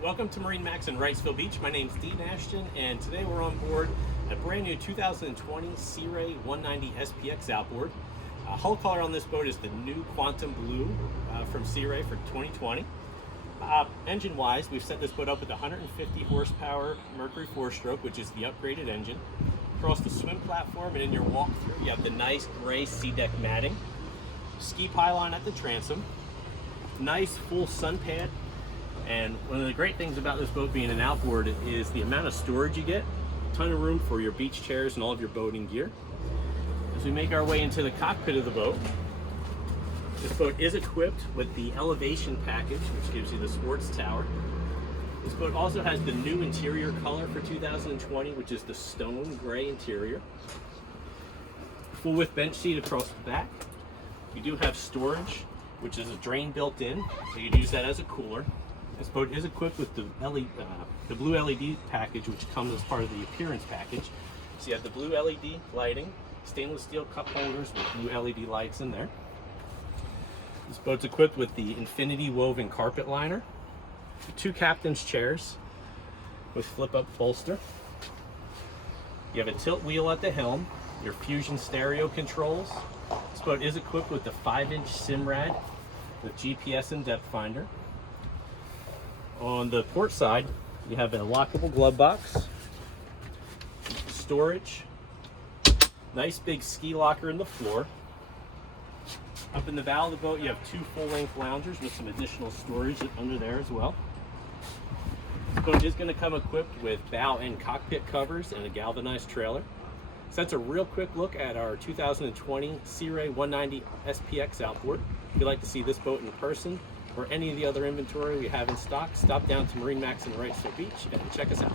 Welcome to MarineMax Wrightsville Beach. My name's Dean Ashton, and today we're on board a brand new 2020 Sea Ray 190 SPX outboard. Hull color on this boat is the new Quantum Blue from Sea Ray for 2020. Engine-wise, we've set this boat up with 150 horsepower Mercury 4-stroke, which is the upgraded engine. Across the swim platform and in your walk-through, you have the nice gray sea deck matting, ski pylon at the transom, nice full sun pad. And one of the great things about this boat being an outboard is the amount of storage you get. A ton of room for your beach chairs and all of your boating gear. As we make our way into the cockpit of the boat, this boat is equipped with the elevation package, which gives you the sports tower. This boat also has the new interior color for 2020, which is the stone gray interior. Full width bench seat across the back. You do have storage, which is a drain built in, so you can use that as a cooler. This boat is equipped with the blue LED package, which comes as part of the appearance package. So you have the blue LED lighting, stainless steel cup holders with blue LED lights in there. This boat's equipped with the infinity woven carpet liner, 2 captain's chairs with flip-up bolster. You have a tilt wheel at the helm, your Fusion stereo controls. This boat is equipped with the 5-inch Simrad with GPS and depth finder. On the port side, you have a lockable glove box, storage, nice big ski locker in the floor. Up in the bow of the boat, you have 2 full-length loungers with some additional storage under there as well. This boat is going to come equipped with bow and cockpit covers and a galvanized trailer. So that's a real quick look at our 2020 Sea Ray 190 SPX outboard. If you'd like to see this boat in person or any of the other inventory we have in stock, stop down to MarineMax Wrightsville Beach and check us out.